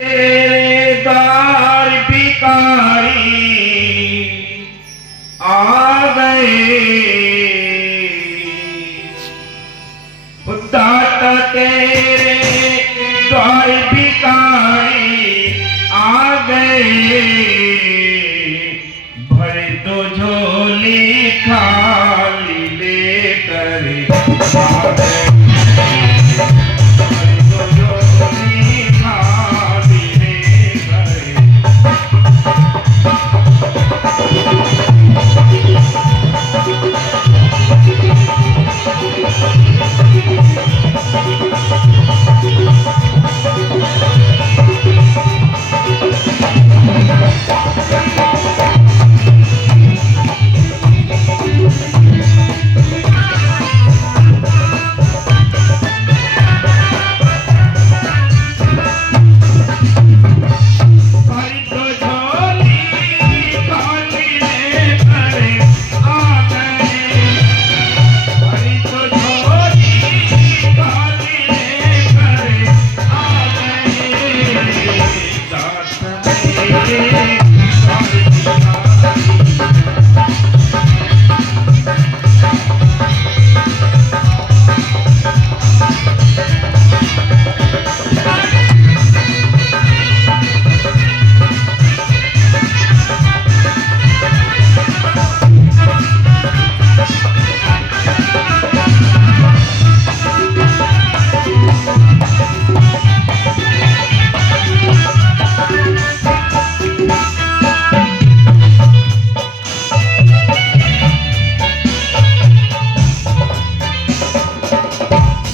तेरे द्वार भिखारी आ गए, दाता तेरे द्वार भिखारी आ गए, भर दो झोली खाली लेकर आ गए।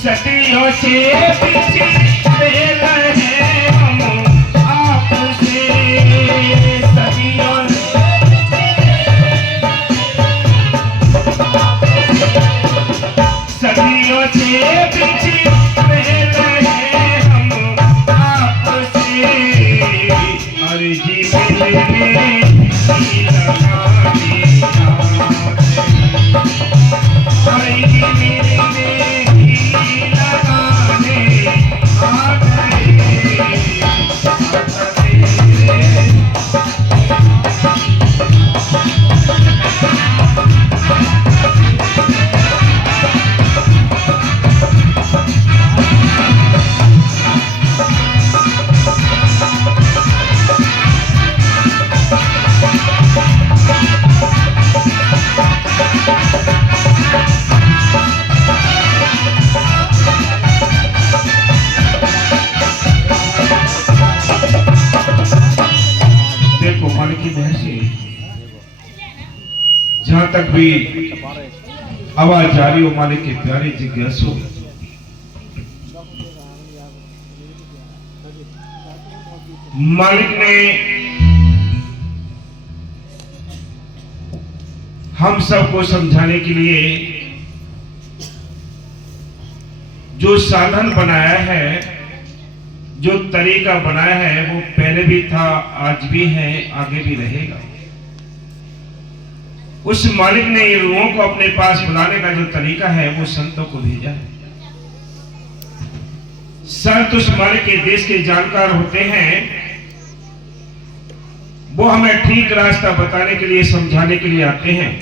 सदियों से पिछड़े रहे हम आपसे, सदियों से पिछड़े रहे हम आपसे, अर्जी मिलने की लगानी अर्जी मिलने जहां तक भी आवाज आ रही हो मालिक के प्यारे जिज्ञासु, मालिक ने हम सबको समझाने के लिए जो साधन बनाया है, जो तरीका बनाया है, वो पहले भी था, आज भी है, आगे भी रहेगा। उस मालिक ने ये रूहों को अपने पास बुलाने का जो तरीका है, वो संतों को भेजा है। संत उस मालिक के देश के जानकार होते हैं, वो हमें ठीक रास्ता बताने के लिए, समझाने के लिए आते हैं।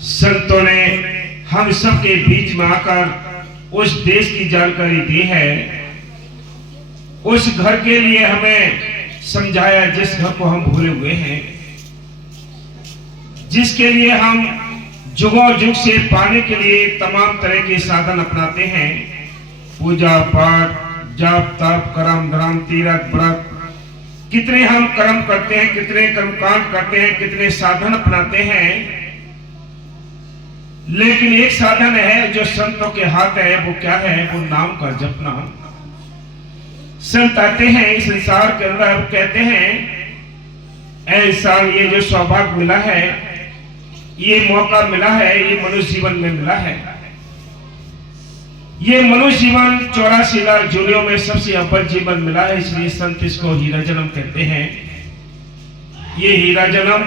संतों ने हम सबके बीच में आकर उस देश की जानकारी दी है, उस घर के लिए हमें समझाया जिस घर को हम भूले हुए हैं, जिसके लिए हम जुगों जुग से पाने के लिए तमाम तरह के साधन अपनाते हैं, पूजा पाठ, जाप तप, कर्म धर्म, तीर्थ व्रत, कितने हम कर्म करते हैं, कितने कर्मकांड करते हैं, कितने साधन अपनाते हैं। लेकिन एक साधन है जो संतों के हाथ है, वो क्या है? वो नाम का जपना। संत आते हैं इस संसार के अंदर, कहते हैं ऐसा ये जो सौभाग्य मिला है, ये मौका मिला है, ये मनुष्य जीवन में मिला है, ये मनुष्य जीवन 84 लाख जोनियों में सबसे अव्वल जीवन मिला है, इसलिए संत इसको हीरा जन्म कहते हैं। ये हीरा जन्म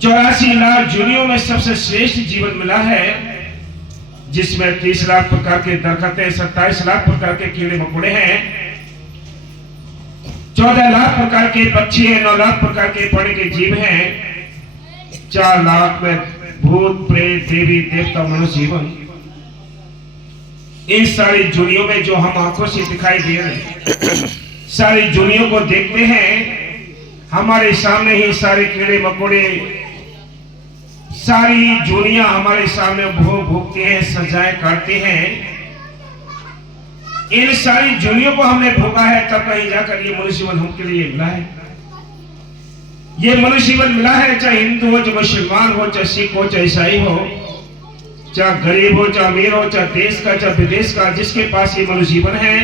84 लाख जोनियों में सबसे श्रेष्ठ जीवन मिला है, जिसमें 30 लाख प्रकार के दरख्त है, 27 लाख प्रकार के कीड़े मकोड़े हैं, 14 लाख प्रकार के पक्षी हैं, 9 लाख प्रकार के पानी के जीव हैं, 4 लाख में भूत प्रेत देवी देवता मनुष्य जीवन। इन सारी जुड़ियों में जो हम आंखों से दिखाई दे रहे हैं, सारी जुड़ियों को देखते हैं, हमारे सामने ही सारे कीड़े मकोड़े, सारी जुड़ियां हमारे सामने भोगते हैं, सजाएं काटते हैं। इन सारी जुड़ियों को हमने भोगा है, तब कहीं जाकर ये मनुष्य जीवन हमके लिए मिला है। ये मनुष्य जीवन मिला है, चाहे हिंदू हो, चाहे मुसलमान हो, चाहे सिख हो, चाहे ईसाई हो, चाहे गरीब हो, चाहे अमीर हो, चाहे देश का, चाहे विदेश का, जिसके पास ये मनुष्य जीवन है,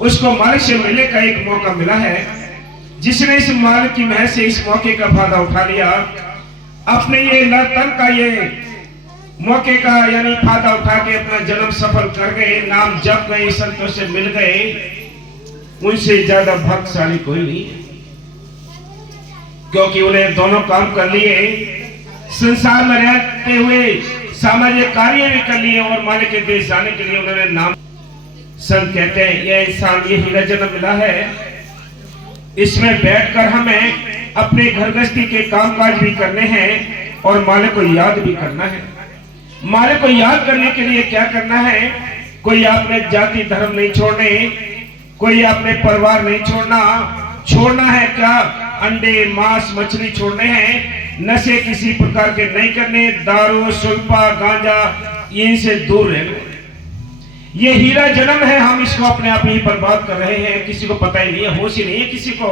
उसको मालिक से मिलने का एक मौका मिला है। जिसने इस मालिक की महज से इस मौके का फायदा उठा लिया, अपने ये नर्तन का ये मौके का यानी फायदा उठा के अपना जन्म सफल कर गए, नाम जप गए, संतों से मिल गए, उनसे ज्यादा भाग्यशाली कोई नहीं है। क्योंकि उन्हें दोनों काम कर लिए, संसार में रहते हुए सामाजिक कार्य भी कर लिए और मालिक के देश जाने के लिए उन्होंने नाम। संत कहते हैं यह इंसान ये हीरा जन्म मिला है, इसमें बैठकर हमें अपने घर गृहस्थी के कामकाज भी करने हैं और मालिक को याद भी करना है। मालिक को याद करने के लिए क्या करना है? कोई अपने जाति धर्म नहीं छोड़ने, कोई अपने परिवार नहीं छोड़ना। छोड़ना है क्या? अंडे मांस मछली छोड़ने हैं, नशे किसी प्रकार के नहीं करने, दारू सुल्फा गांजा इनसे दूर रहना। ये हीरा जन्म है, हम इसको अपने आप ही बर्बाद कर रहे हैं, किसी को पता ही नहीं है, होश ही नहीं है किसी को।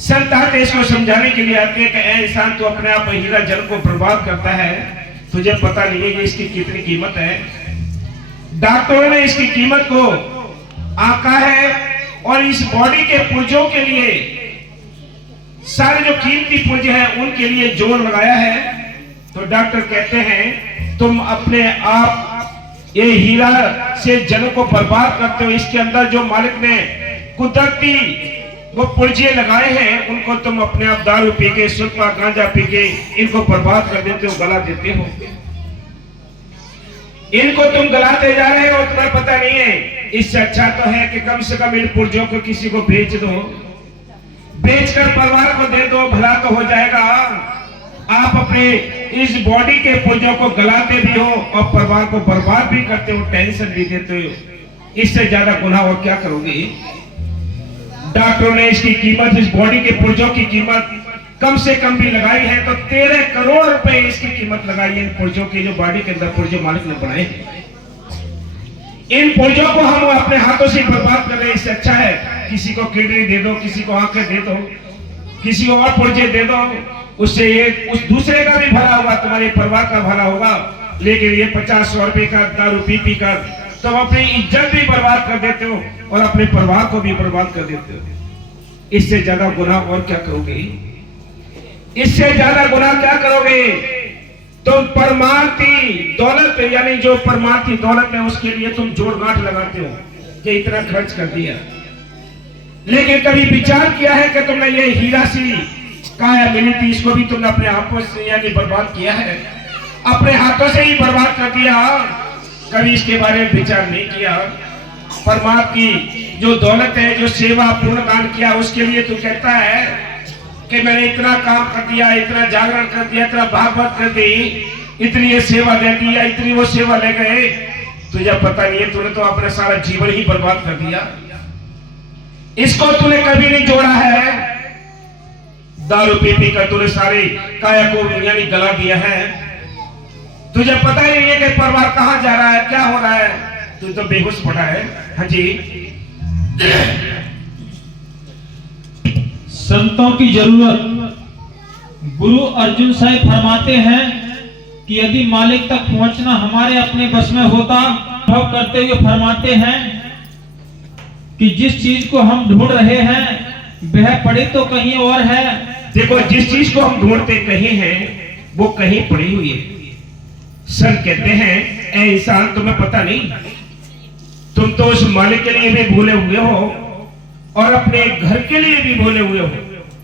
संत आते इसको समझाने के लिए आते हैं कि ऐ इंसान तू अपने आप हीरा जन्म को बर्बाद करता है, तुझे पता नहीं है कि इसकी कितनी कीमत है। डॉक्टरों ने इसकी कीमत को आंका है और इस बॉडी के पुर्जों के लिए, सारे जो कीमती पुर्जे हैं उनके लिए जोर लगाया है। तो डॉक्टर कहते हैं तुम अपने आप ये हीरा से जन को बर्बाद करते हो, इसके अंदर जो मालिक ने कुदरती वो पुर्जे लगाए हैं उनको तुम अपने आप दारू पी के सुल्फा गांजा पी के इनको बर्बाद कर देते हो, गला देते हो। इनको तुम गलाते जा रहे हो, तुम्हें पता नहीं है। इससे अच्छा तो है कि कम से कम इन पुर्जों को किसी को बेच दो, बेचकर परिवार को दे दो, भला तो हो जाएगा। आप अपने इस बॉडी के पुर्जों को गलाते भी हो और परिवार को बर्बाद भी करते हो, टेंशन भी देते हो। इससे ज्यादा गुनाह और क्या करोगे? डॉक्टरों ने इसकी कीमत, इस बॉडी के पुर्जों की कीमत कम से कम भी लगाई है तो 13 करोड़ रुपए इसकी कीमत लगाई है इन पुर्जों की, जो बॉडी के अंदर पुर्जे मालिक ने बनाए। इन पुर्जों को हम अपने हाथों से बर्बाद कर रहे हैं। इससे अच्छा है किसी को किडनी दे दो, किसी को आंखें दे दो, किसी को और पुर्जे दे दो, उससे ये उस दूसरे का भी भला होगा, तुम्हारे परिवार का भला होगा। लेकिन ये 50-100 रुपए का दारू पी कर तुम अपनी इज्जत भी बर्बाद कर देते हो और अपने परिवार को भी बर्बाद कर देते हो। इससे ज्यादा गुनाह और क्या करोगे? इससे ज्यादा गुनाह क्या करोगे? तुम परमार्थी दौलत यानी जो परमार्थी दौलत है उसके लिए तुम जोड़ गांठ लगाते हो कि इतना खर्च कर दिया, लेकिन कभी विचार किया है कि तुमने ये हीरा सी काया मिली थी, इसको भी तुमने अपने हाथों से यानी बर्बाद किया है, अपने हाथों से ही बर्बाद कर दिया। कभी इसके बारे में विचार नहीं किया। परमात्मा की जो दौलत है, जो सेवा पूर्ण दान किया, उसके लिए तू कहता है कि मैंने इतना काम कर दिया, इतना जागरण कर दिया, इतना भागवत कर दी, इतनी ये सेवा दे दी या इतनी वो सेवा ले गए। तुझे पता नहीं है, तूने तो अपना सारा जीवन ही बर्बाद कर दिया। इसको तूने कभी नहीं जोड़ा है। दारू पी कर तूने सारी काया को यानी गला दिया है। तुझे पता ही नहीं है कि परिवार कहां जा रहा है, क्या हो रहा है, तू तो बेहोश पड़ा है। हाँ जी। संतों की जरूरत। गुरु अर्जुन साहिब फरमाते हैं कि यदि मालिक तक पहुंचना हमारे अपने बस में होता, अनुभव करते हुए फरमाते हैं कि जिस चीज को हम ढूंढ रहे हैं वह पड़ी तो कहीं और है। देखो, जिस चीज को हम ढूंढते कहीं हैं वो कहीं पड़ी हुई है। सर कहते हैं ऐ इंसान, तुम्हें पता नहीं, तुम तो उस मालिक के लिए भी भूले हुए हो और अपने घर के लिए भी भूले हुए हो।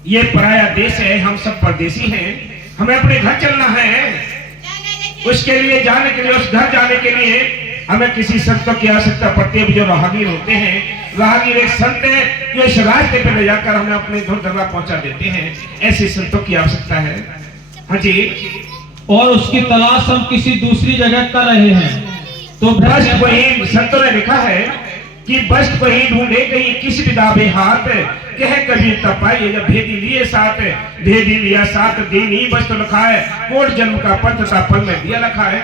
ये पराया देश है, हम सब परदेसी हैं, हमें अपने घर चलना है। उसके लिए जाने के लिए, उस घर जाने के लिए हमें किसी संतों की आवश्यकता पड़ती है। जो राहगीर होते हैं, राहगीर एक संत है जो इस रास्ते पे ले जाकर हमें अपने धुरधरा पहुंचा देते हैं। ऐसे संतों की आवश्यकता है। हाँ जी। और उसकी तलाश हम किसी दूसरी जगह कर रहे हैं, तो बस वही संतों ने लिखा है कि बस वही ढूंढे कहीं किसी विदाबे हाथ, कह कबीर तपाइए जब भेदी लिए साथ, भेदी लिया साथ दीनी बस तो लिखा है, कोट जन्म का पथ था पल में दिया लिखा है।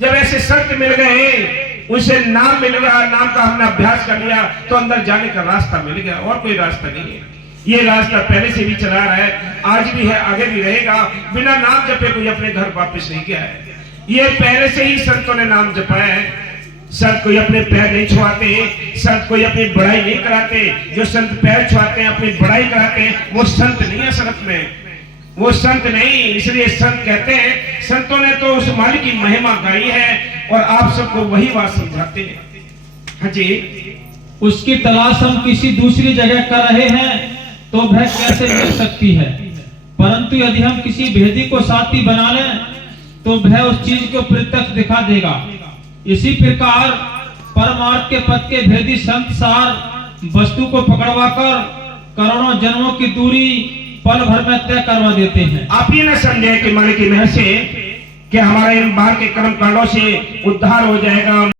जब ऐसे संत मिल गए, उसे नाम मिल गया, नाम का हमने अभ्यास कर लिया, तो अंदर जाने का रास्ता मिल गया, और कोई रास्ता नहीं है। ये रास्ता पहले से भी चला रहा है, आज भी है, आगे भी रहेगा। बिना नाम जपे कोई अपने घर वापस नहीं गया है। ये पहले से ही संतों ने नाम जपाया है। संत कोई अपने पैर नहीं छुआते, संत कोई अपनी बड़ाई नहीं कराते। जो संत पैर छुआते हैं, अपनी बड़ाई कराते हैं, वो संत नहीं है संत में, वो संत नहीं। इसलिए संत कहते हैं, संतों ने तो उस मालिक की महिमा गाई है और आप सबको वही बात समझाते हैं। हाँ जी। उसकी तलाश हम किसी दूसरी जगह कर रहे हैं, तो वह कैसे मिल सकती है। परंतु यदि हम किसी भेदी को साथी बना लें, तो वह उस चीज को प्रत्यक्ष दिखा देगा। इसी प्रकार परमार्थ के पद के भेदी संत सार वस्तु को पकड़वाकर करोड़ों जन्मों की दूरी पल भर में तय करवा देते हैं। आप ये न समझे कि मालिक की महर से कि हमारा इन बाहर के कर्म कांडों से उद्धार हो जाएगा।